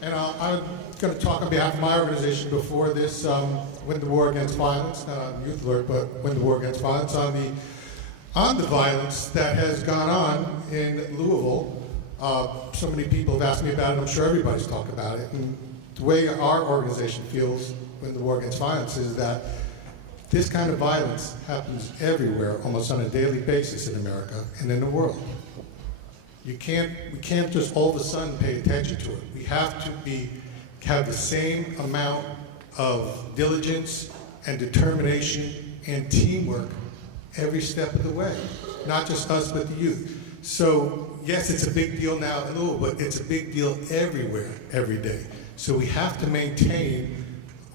And I'm going to talk on behalf of my organization before this, Win the War Against Violence, not on YouthAlert, but Win the War Against Violence, on the violence that has gone on in Louisville. So many people have asked me about it. I'm sure everybody's talked about it. And the way our organization feels, Win the War Against Violence, is that this kind of violence happens everywhere, almost on a daily basis in America and in the world. We can't just all of a sudden pay attention to it. We have to have the same amount of diligence and determination and teamwork every step of the way. Not just us, but the youth. So yes, it's a big deal now in Louisville, but it's a big deal everywhere, every day. So we have to maintain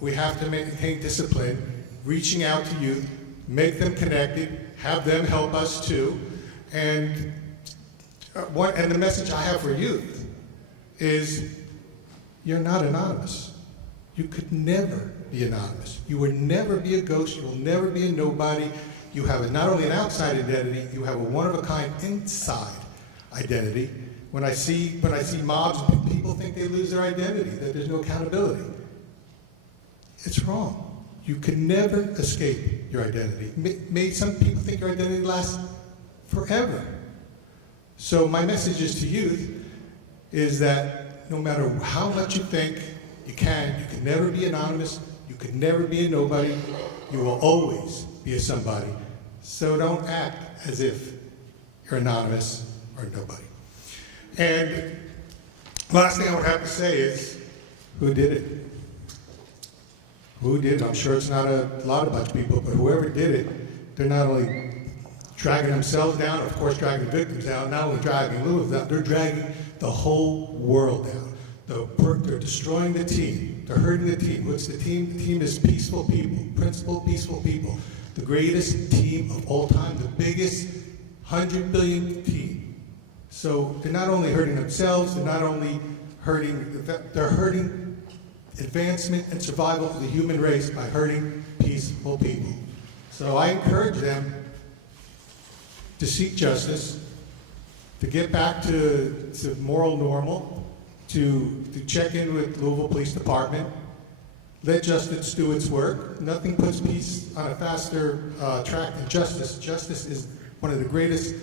discipline, reaching out to youth, make them connected, have them help us too, and the message I have for youth is, you're not anonymous. You could never be anonymous. You will never be a ghost. You will never be a nobody. You have not only an outside identity, you have a one-of-a-kind inside identity. When I see mobs, people think they lose their identity, that there's no accountability. It's wrong. You can never escape your identity. Some people think your identity lasts forever. So my message is to youth is that no matter how much you think you can never be anonymous, you can never be a nobody, you will always be a somebody. So don't act as if you're anonymous or nobody. And last thing I would have to say is, who did it? Who did it? I'm sure it's not a bunch of people, but whoever did it, they're not only dragging themselves down, of course dragging victims down, not only dragging Louisville down, they're dragging the whole world down. They're destroying the team. They're hurting the team. What's the team? The team is peaceful people, principled, peaceful people. The greatest team of all time, the biggest 100 billion team. So they're not only hurting themselves, they're not only hurting, they're hurting advancement and survival of the human race by hurting peaceful people. So I encourage them to seek justice, to get back to moral normal, to check in with Louisville Police Department, let justice do its work. Nothing puts peace on a faster track than justice. Justice is one of the greatest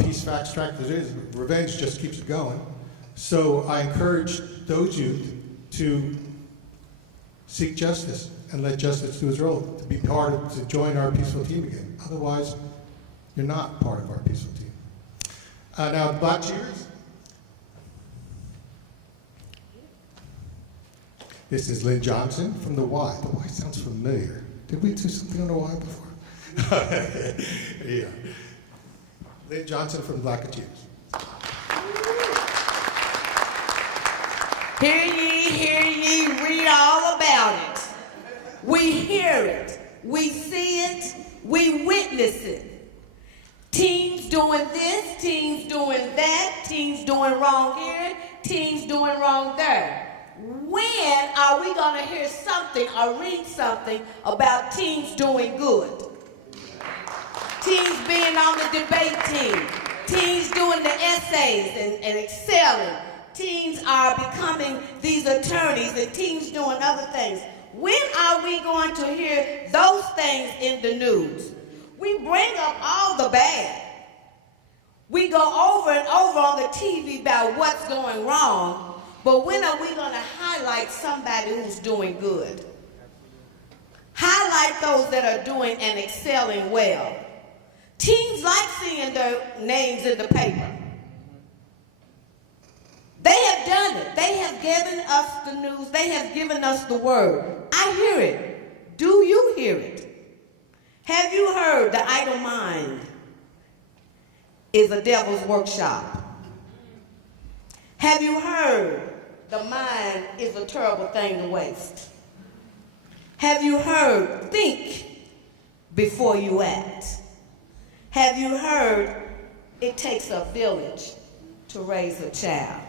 peace fast track there is. Revenge just keeps it going. So I encourage those youth to seek justice and let justice do its role, to join our peaceful team again. Otherwise, you're not part of our peaceful team. Now, Black Cheers. This is Lynn Johnson from the Y. The Y sounds familiar. Did we do something on the Y before? Yeah. Lynn Johnson from Black Cheers. Hear ye, read all about it. We hear it, we see it, we witness it. Teens doing this, teens doing that, teens doing wrong here, teens doing wrong there. When are we going to hear something or read something about teens doing good? Teens being on the debate team, teens doing the essays and excelling. Teens are becoming these attorneys and teens doing other things. When are we going to hear those things in the news? We bring up all the bad. We go over and over on the TV about what's going wrong, but when are we going to highlight somebody who's doing good? Highlight those that are doing and excelling well. Teens like seeing their names in the paper. They have done it. They have given us the news. They have given us the word. I hear it. Do you hear it? Have you heard the idle mind is a devil's workshop? Have you heard the mind is a terrible thing to waste? Have you heard think before you act? Have you heard it takes a village to raise a child?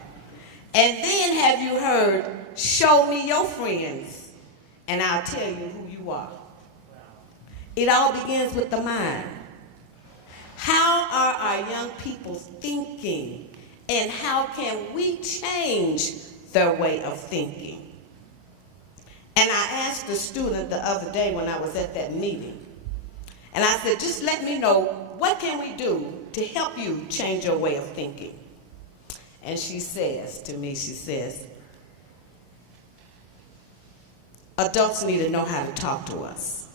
And then have you heard, show me your friends, and I'll tell you who you are. It all begins with the mind. How are our young people thinking, and how can we change their way of thinking. And I asked the student the other day when I was at that meeting, and I said, just let me know, what can we do to help you change your way of thinking? And she says to me, she says, adults need to know how to talk to us.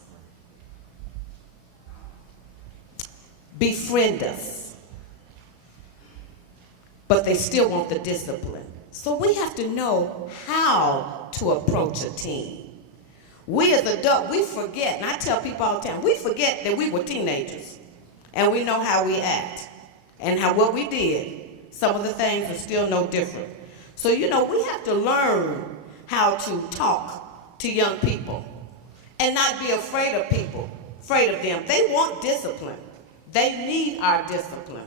Befriend us. But they still want the discipline. So we have to know how to approach a teen. We as adults, we forget, and I tell people all the time, we forget that we were teenagers, and we know how we act, and what we did. Some of the things are still no different. So, we have to learn how to talk to young people, and not be afraid of people, afraid of them. They want discipline. They need our discipline,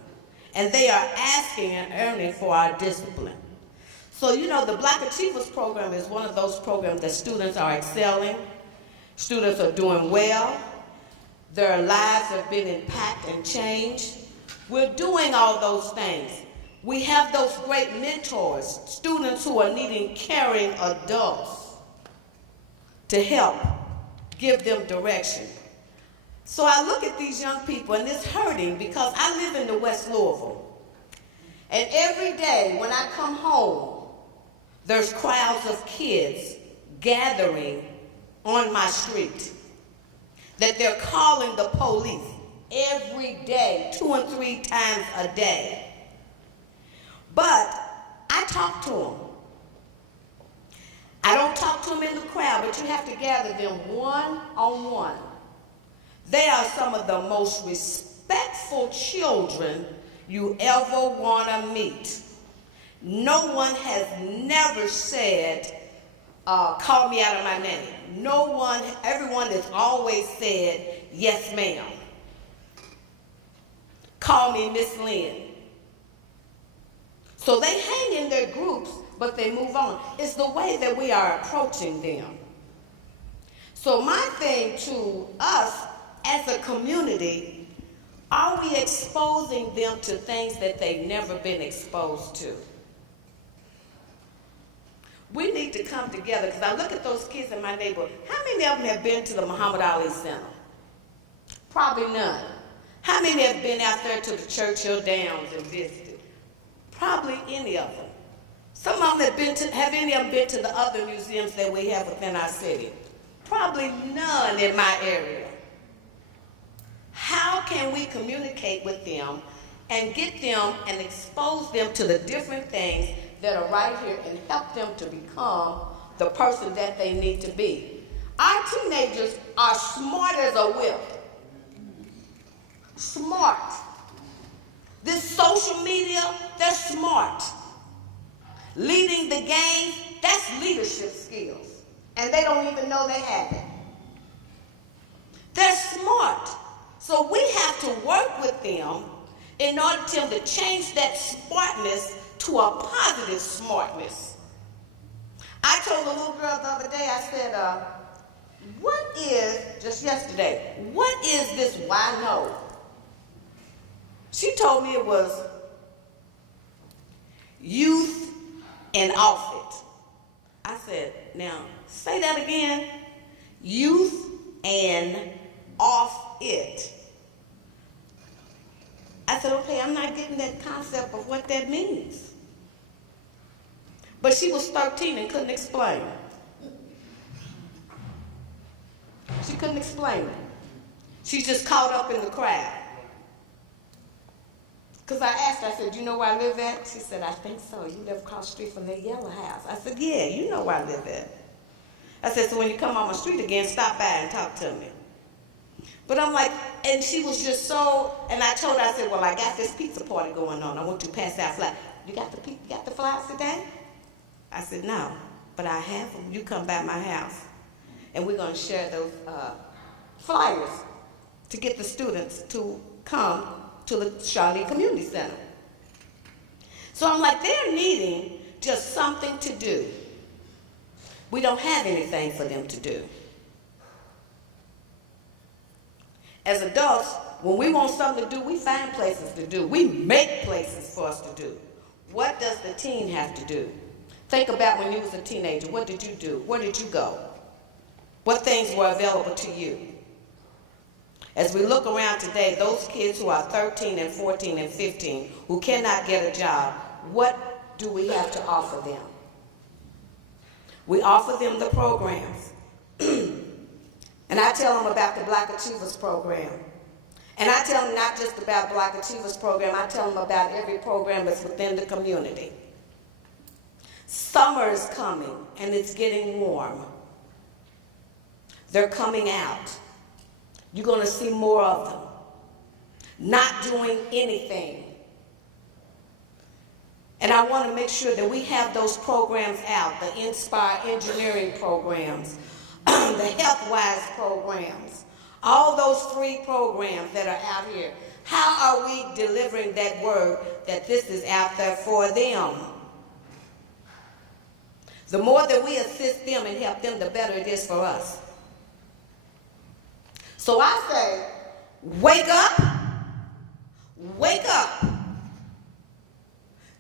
and they are asking and earning for our discipline. So, the Black Achievers Program is one of those programs that students are excelling, students are doing well, their lives have been impacted and changed. We're doing all those things. We have those great mentors, students who are needing caring adults to help give them direction. So I look at these young people, and it's hurting because I live in the West Louisville. And every day when I come home, there's crowds of kids gathering on my street that they're calling the police every day, 2 and 3 times a day. But I talk to them. I don't talk to them in the crowd, but you have to gather them one-on-one. They are some of the most respectful children you ever want to meet. No one has never said, call me out of my name. No one, everyone has always said, yes, ma'am. Call me Miss Lynn. So they hang in their groups, but they move on. It's the way that we are approaching them. So my thing to us as a community, are we exposing them to things that they've never been exposed to? We need to come together, because I look at those kids in my neighborhood. How many of them have been to the Muhammad Ali Center? Probably none. How many have been out there to the Churchill Downs and visited? Probably any of them. Some of them have any of them been to the other museums that we have within our city? Probably none in my area. How can we communicate with them and get them and expose them to the different things that are right here and help them to become the person that they need to be? Our teenagers are smart as a whip. Smart. This social media, they're smart. Leading the game, that's leadership skills. And they don't even know they have it. They're smart. So we have to work with them in order to change that smartness to a positive smartness. I told a little girl the other day, I said, just yesterday, what is this why no? She told me it was youth and off it. I said, now, say that again. Youth and off it. I said, okay, I'm not getting that concept of what that means. But she was 13 and couldn't explain. She couldn't explain it. She's just caught up in the crowd. Because I asked her, I said, you know where I live at? She said, I think so. You live across the street from that yellow house. I said, yeah, you know where I live at. I said, so when you come on my street again, stop by and talk to me. But I'm like, and she was just so, and I told her, I said, well, I got this pizza party going on. I want you to pass out flyers. You got the flyers today? I said, no, but I have them. You come by my house, and we're going to share those flyers to get the students to come to the Charlotte Community Center. So I'm like, they're needing just something to do. We don't have anything for them to do. As adults, when we want something to do, we find places to do. We make places for us to do. What does the teen have to do? Think about when you was a teenager. What did you do? Where did you go? What things were available to you? As we look around today, those kids who are 13 and 14 and 15 who cannot get a job, what do we have to offer them? We offer them the programs. And I tell them about the Black Achievers Program. And I tell them not just about Black Achievers Program, I tell them about every program that's within the community. Summer is coming, and it's getting warm. They're coming out. You're going to see more of them. Not doing anything. And I want to make sure that we have those programs out, the Inspire Engineering programs, the HealthWise programs, all those 3 programs that are out here. How are we delivering that word that this is out there for them? The more that we assist them and help them, the better it is for us. So I say, wake up,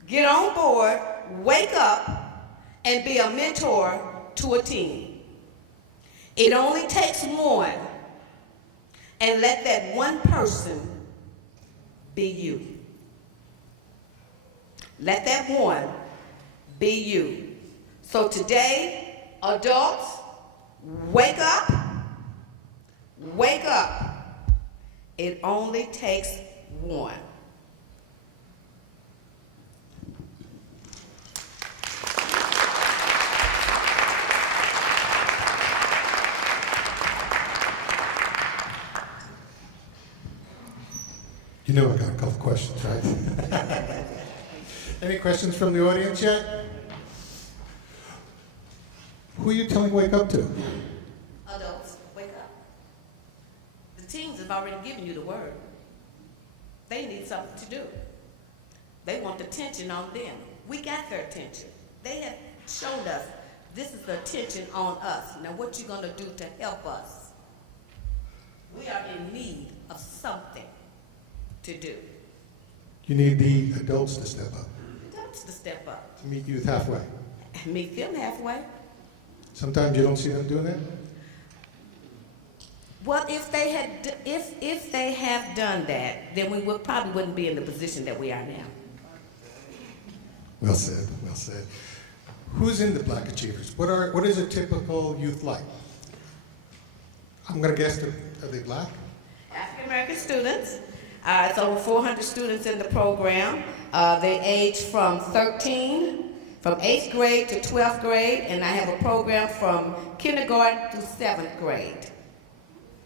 get on board, wake up, and be a mentor to a team. It only takes one, and let that one person be you. Let that one be you. So today, adults, wake up. Wake up. It only takes one. You know I got a couple questions, right? Any questions from the audience yet? Who are you telling wake up to? Adults, wake up. The teens have already given you the word. They need something to do. They want the attention on them. We got their attention. They have shown us this is the attention on us. Now what you gonna do to help us? We are in need of something to do. You need the adults to step up. Adults to step up. To meet youth halfway. Meet them halfway. Sometimes you don't see them doing that? Well, if they had, if they have done that, then we probably wouldn't be in the position that we are now. Well said, well said. Who's in the Black Achievers? What is a typical youth like? I'm going to guess, are they black? African American students. It's over 400 students in the program. They age from 8th grade to 12th grade, and I have a program from kindergarten through 7th grade.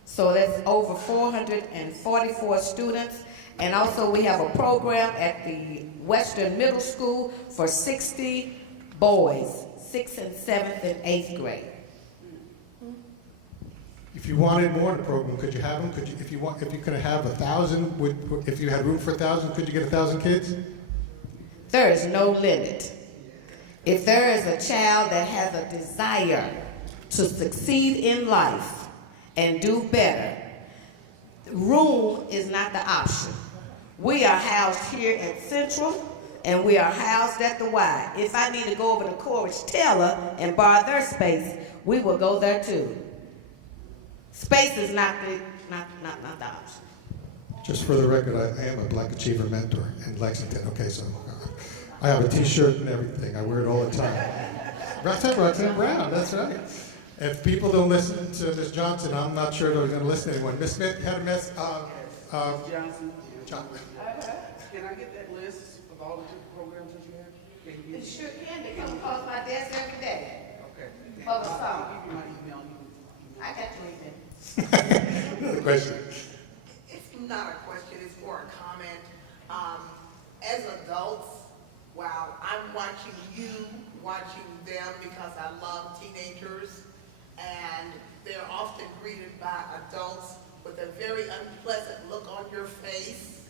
So that's over 444 students. And also we have a program at the Western Middle School for 60 boys, 6th and 7th and 8th grade. If you wanted more in the program, could you have them? Could you, if you could have 1,000, if you had room for 1,000, could you get 1,000 kids? There is no limit. If there is a child that has a desire to succeed in life and do better, room is not the option. We are housed here at Central, and we are housed at the Y. If I need to go over to Coleridge Taylor and borrow their space, we will go there too. Space is not the option. Just for the record, I am a Black Achiever mentor in Lexington. Okay, so I have a T-shirt and everything. I wear it all the time. Roxanne Brown, that's right. If people don't listen to Ms. Johnson, I'm not sure they're going to listen to anyone. Ms. Smith had a mess. Johnson. John. Can I get that list of all the different programs that you have? Can you It sure can. They come across my desk every day. Okay. For the summer. I'll give you my email. I got your email. Another question. It's not a question, it's more a comment. As adults, wow, I'm watching you, watching them because I love teenagers, and they're often greeted by adults with a very unpleasant look on your face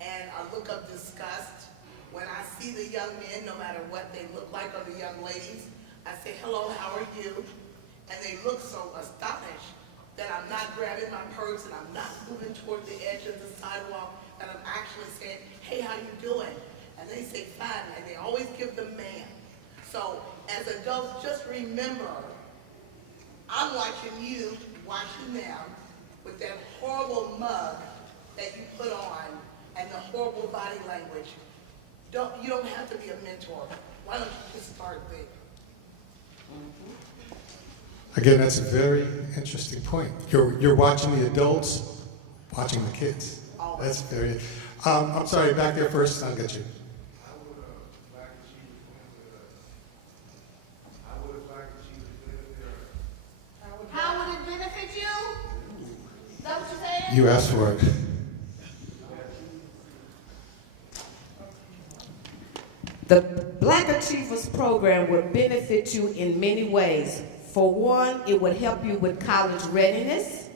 and a look of disgust. When I see the young men, no matter what they look like, or the young ladies, I say, hello, how are you? And they look so astonished that I'm not grabbing my purse and I'm not moving toward the edge of the sidewalk, and I'm actually saying, hey, how you doing? And they say, fine, and they always give the man. So as adults, just remember, I'm watching you, watching them, with that horrible mug that you put on and the horrible body language. You don't have to be a mentor. Why don't you just start there? Again, that's a very interesting point. You're watching the adults, watching the kids. That's very. I'm sorry, back there first. I'll get you. How would it benefit you? Is that what you're saying? You asked for it. The Black Achievers Program would benefit you in many ways. For one, it would help you with college readiness,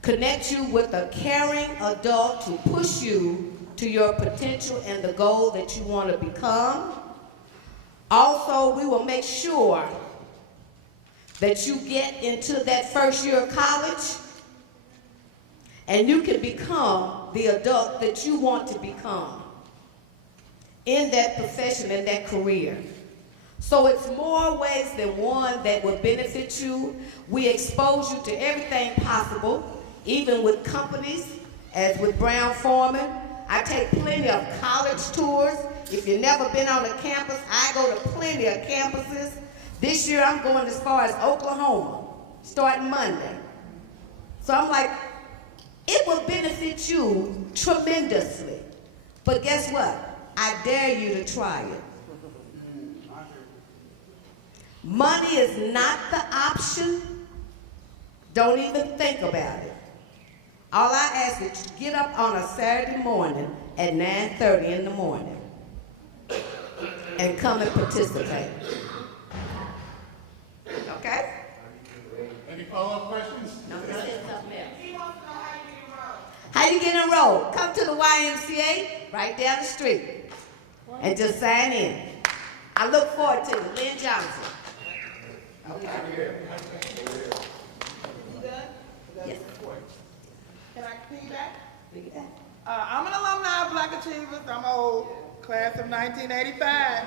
connect you with a caring adult to push you to your potential and the goal that you want to become. Also, we will make sure that you get into that first year of college and you can become the adult that you want to become in that profession and that career. So it's more ways than one that will benefit you. We expose you to everything possible, even with companies, as with Brown Forman. I take plenty of college tours. If you've never been on a campus, I go to plenty of campuses. This year I'm going as far as Oklahoma, starting Monday. So I'm like, it will benefit you tremendously. But guess what? I dare you to try it. Money is not the option. Don't even think about it. All I ask is you get up on a Saturday morning at 9:30 in the morning and come and participate. Okay? Any follow-up questions? No, he said something else. He wants to know how you get enrolled. Come to the YMCA right down the street and just sign in. I look forward to it. Lynn Johnson. Okay. You done? Yes. Can I piggyback? Look at that. I'm an alumni of Black Achievers. I'm old, class of 1985.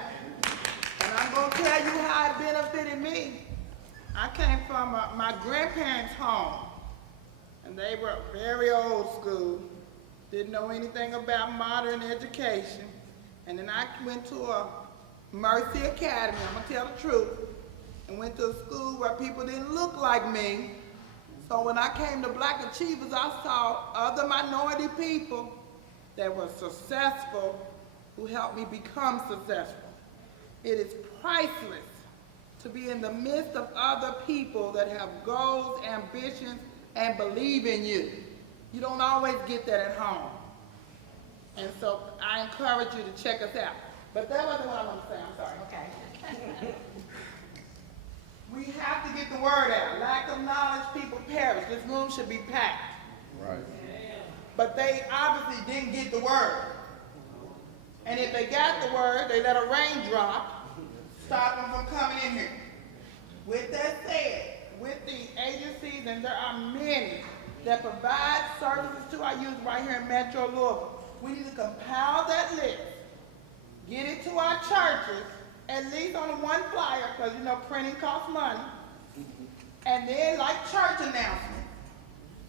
And I'm going to tell you how it benefited me. I came from my grandparents' home, and they were very old school, didn't know anything about modern education. And then I went to a Mercy Academy, I'm going to tell the truth, and went to a school where people didn't look like me. So when I came to Black Achievers, I saw other minority people that were successful who helped me become successful. It is priceless to be in the midst of other people that have goals, ambitions, and believe in you. You don't always get that at home. And so I encourage you to check us out. But that wasn't what I wanted to say, I'm sorry. Okay. We have to get the word out. Lack of knowledge, people perish. This room should be packed. Right. But they obviously didn't get the word. And if they got the word, they let a raindrop stop them from coming in here. With that said, with the agencies, and there are many that provide services to our youth right here in Metro Louisville, we need to compile that list, get it to our churches, at least on one flyer, because you know printing costs money, and then like church announcements,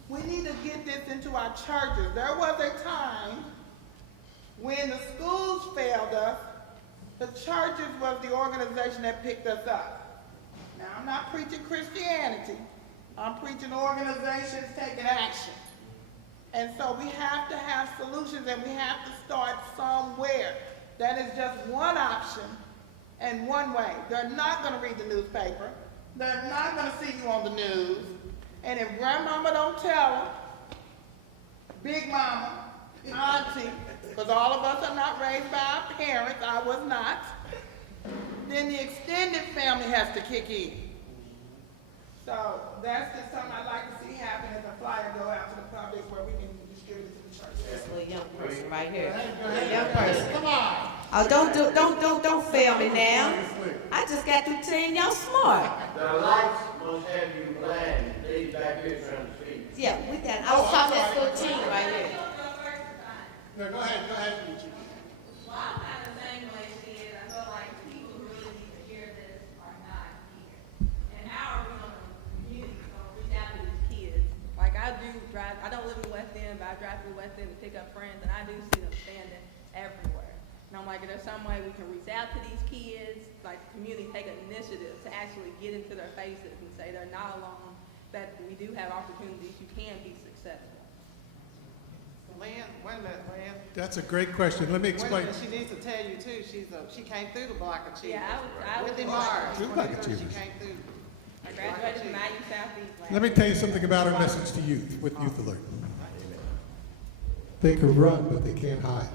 we need to get this into our churches. There was a time when the schools failed us, the churches was the organization that picked us up. Now, I'm not preaching Christianity. I'm preaching organizations taking action. And so we have to have solutions, and we have to start somewhere. That is just one option and one way. They're not going to read the newspaper. They're not going to see you on the news. And if grandmama don't tell them, big mama, auntie, because all of us are not raised by our parents, I was not, then the extended family has to kick in. So that's just something I'd like to see happen as a flyer go out to the public where we can distribute it to the church. This little young person right here. A young person. Come on. Oh, don't fail me now. I just got through telling y'all smart. The lights must have you blind. They back here trying to see. Yeah, we got. I was talking to this little teen right here. No, go ahead, Luigi. Well, I'm kind of the same way she is. I feel like people who everywhere. And I'm like, is there some way we can reach out to these kids, like the community, take an initiative to actually get into their faces and say they're not alone, that we do have opportunities, you can be successful. Lynn, wait a minute, Lynn. That's a great question. Let me Wait a explain. minute, she needs to tell you too, she came through the Block Achievement. Yeah, I was With the Block Mars. Through Block She Achievement. came through. I graduated from IU Southeast last Let me tell you something about our message to youth with Youth Alert. They can run, but they can't hide.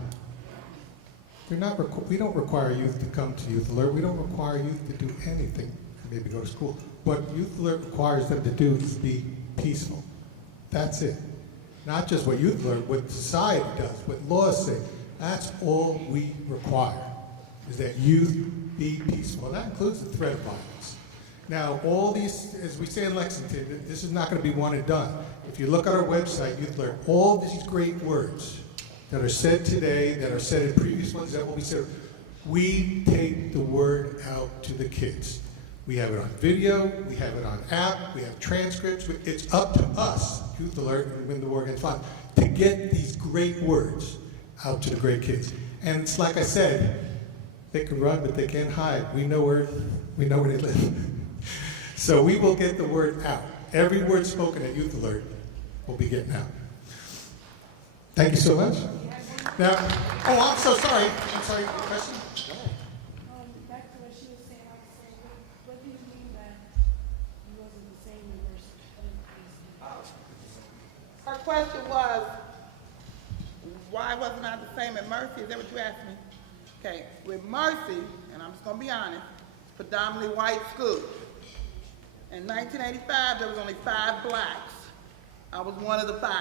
We don't require youth to come to Youth Alert. We don't require youth to do anything, maybe go to school. What Youth Alert requires them to do is be peaceful. That's it. Not just what Youth Alert, what society does, what laws say. That's all we require, is that youth be peaceful. And that includes the threat of violence. Now, all these, as we say in Lexington, this is not going to be one and done. If you look at our website, Youth Alert, all these great words that are said today, that are said in previous ones, that will be said, we take the word out to the kids. We have it on video, we have it on app, we have transcripts. It's up to us, Youth Alert and Win the War Against Violence, to get these great words out to the great kids. And it's like I said, they can run, but they can't hide. We know where they live. So we will get the word out. Every word spoken at Youth Alert will be getting out. Thank you so much. Now, I'm so sorry. I'm sorry, question? Back to what she was saying, I was saying, what do you mean that it wasn't the same in Mercy? Her question was, why wasn't I the same at Mercy? Is that what you asked me? Okay, with Mercy, and I'm just gonna be honest, it's predominantly white school. In 1985, there was only 5 blacks. I was one of the 5.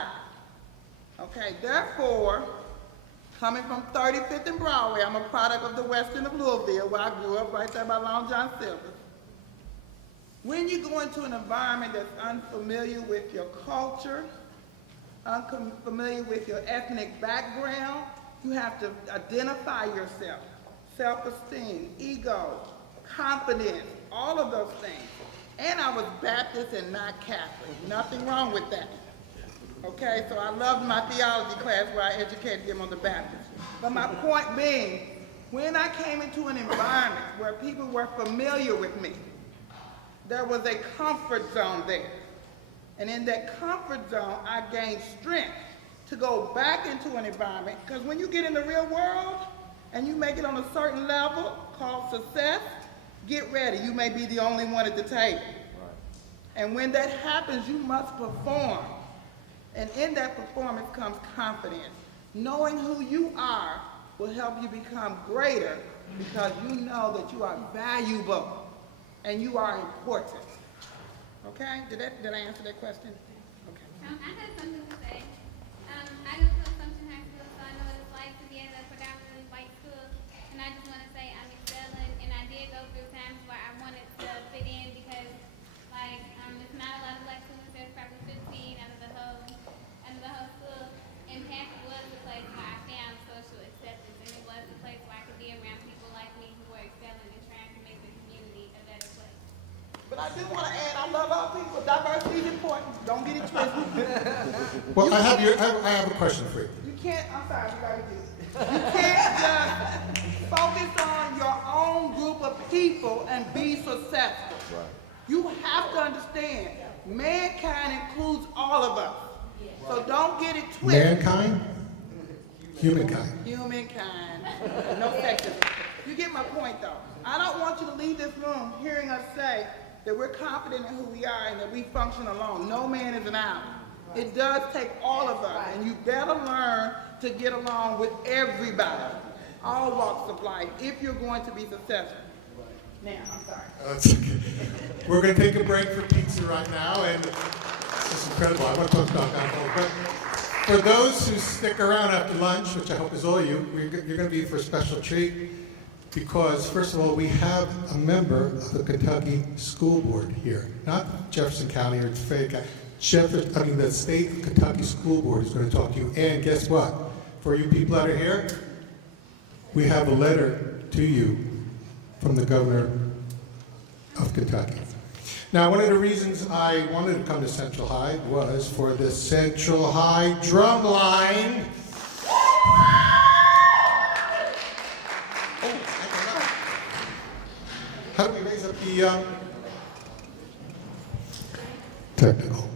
Okay, therefore, coming from 35th and Broadway, I'm a product of the west end of Louisville, where I grew up right there by Long John Silver. When you go into an environment that's unfamiliar with your culture, unfamiliar with your ethnic background, you have to identify yourself. Self-esteem, ego, confidence, all of those things. And I was Baptist and not Catholic. Nothing wrong with that. Okay, so I loved my theology class where I educated them on the Baptist. But my point being, when I came into an environment where people were familiar with me, there was a comfort zone there. And in that comfort zone, I gained strength to go back into an environment, because when you get in the real world and you make it on a certain level called success, get ready, you may be the only one at the table. Right. And when that happens, you must perform. And in that performance comes confidence. Knowing who you are will help you become greater, because you know that you are valuable and you are important. Okay? Did I answer that question? Okay. I had something to say. I go to Assumption High School, so I know what it's like to be in a predominantly white school. And I just want to say I'm excelling, and I did go through times where I wanted to fit in because, like, there's not a lot of black students. There's probably 15 out of the whole school. And half was the place where I found social acceptance, and it was the place where I could be around people like me who were excelling and trying to make the community a better place. But I do want to add, I love all people. Diversity is important. Don't get it twisted. Well, I have a question for you. You can't, I'm sorry, you gotta do it. You can't just focus on your own group of people and be successful. Right. You have to understand, mankind includes all of us. So don't get it twisted. Mankind? Humankind. Humankind. No sexism. You get my point, though. I don't want you to leave this room hearing us say that we're confident in who we are and that we function alone. No man is an island. It does take all of us, and you better learn to get along with everybody, all walks of life, if you're going to be successful. Now, I'm sorry. That's okay. We're going to take a break for pizza right now, and this is incredible. I want to talk about that. But for those who stick around after lunch, which I hope is all of you, you're going to be for a special treat, because first of all, we have a member of the Kentucky School Board here, not Jefferson County or Fayette County. The state of Kentucky School Board is going to talk to you. And guess what? For you people that are here, we have a letter to you from the governor of Kentucky. Now, one of the reasons I wanted to come to Central High was for the Central High drum line. How do we raise up the technical?